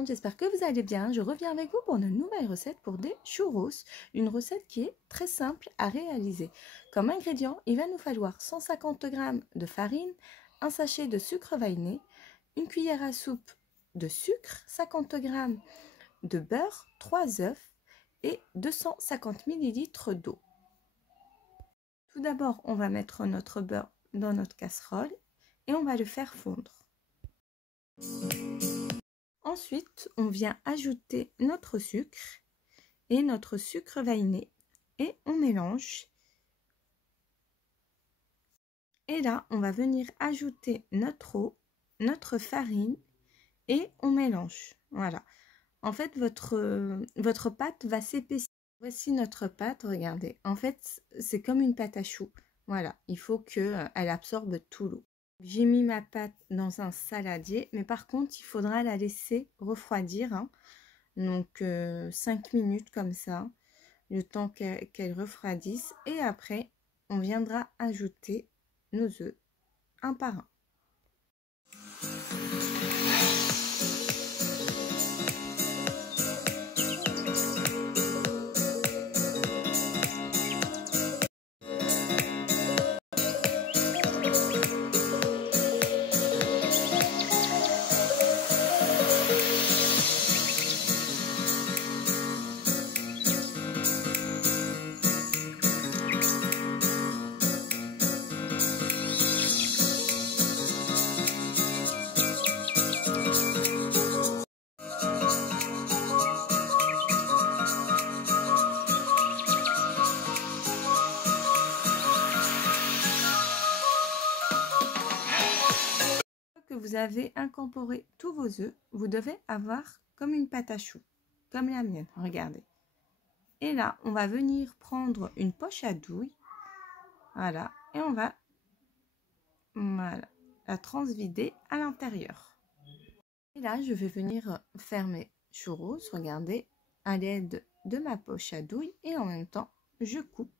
monde, j'espère que vous allez bien. Je reviens avec vous pour une nouvelle recette pour des churros. Une recette qui est très simple à réaliser. Comme ingrédient, il va nous falloir 150 g de farine, un sachet de sucre vanillé, une cuillère à soupe de sucre, 50 g de beurre, 3 œufs et 250 ml d'eau. Tout d'abord, on va mettre notre beurre dans notre casserole et on va le faire fondre. Ensuite, on vient ajouter notre sucre et notre sucre vanillé et on mélange. Et là, on va venir ajouter notre eau, notre farine et on mélange. Voilà. En fait, votre pâte va s'épaissir. Voici notre pâte, regardez. En fait, c'est comme une pâte à choux. Voilà, il faut qu'elle absorbe tout l'eau. J'ai mis ma pâte dans un saladier, mais par contre, il faudra la laisser refroidir. Hein. Donc, 5 minutes comme ça, le temps qu'elle refroidisse. Et après, on viendra ajouter nos œufs, un par un. Que vous avez incorporé tous vos œufs, vous devez avoir comme une pâte à choux, comme la mienne, regardez. Et là, on va venir prendre une poche à douille, voilà, et on va la transvider à l'intérieur. Et là, je vais venir faire mes churros, regardez, à l'aide de ma poche à douille et en même temps, je coupe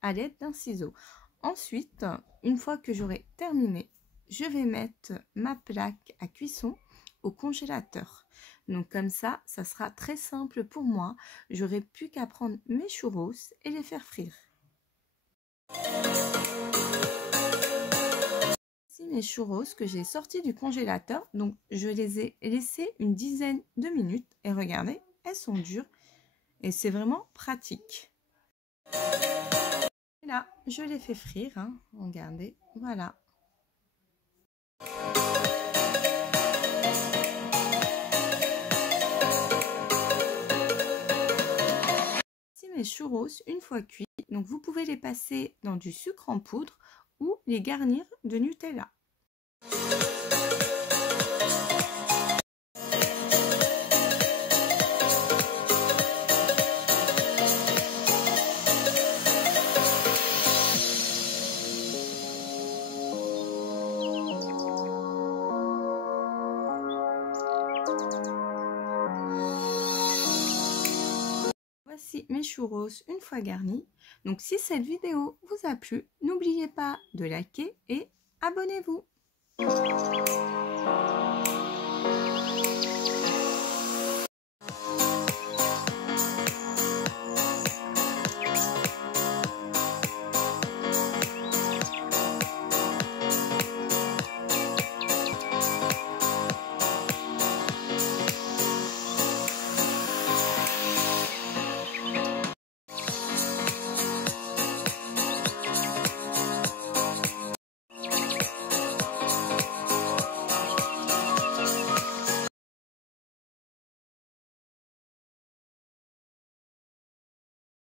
à l'aide d'un ciseau. Ensuite, une fois que j'aurai terminé, je vais mettre ma plaque à cuisson au congélateur. Donc comme ça sera très simple pour moi. J'aurai plus qu'à prendre mes churros et les faire frire. Voici mes churros que j'ai sortis du congélateur. Donc je les ai laissés une dizaine de minutes. Et regardez, elles sont dures. Et c'est vraiment pratique. Et là, je les fais frire. Hein. Regardez, voilà. Mes churros une fois cuits, donc vous pouvez les passer dans du sucre en poudre ou les garnir de Nutella. Voici mes churros une fois garnis. Donc si cette vidéo vous a plu, n'oubliez pas de liker et abonnez-vous.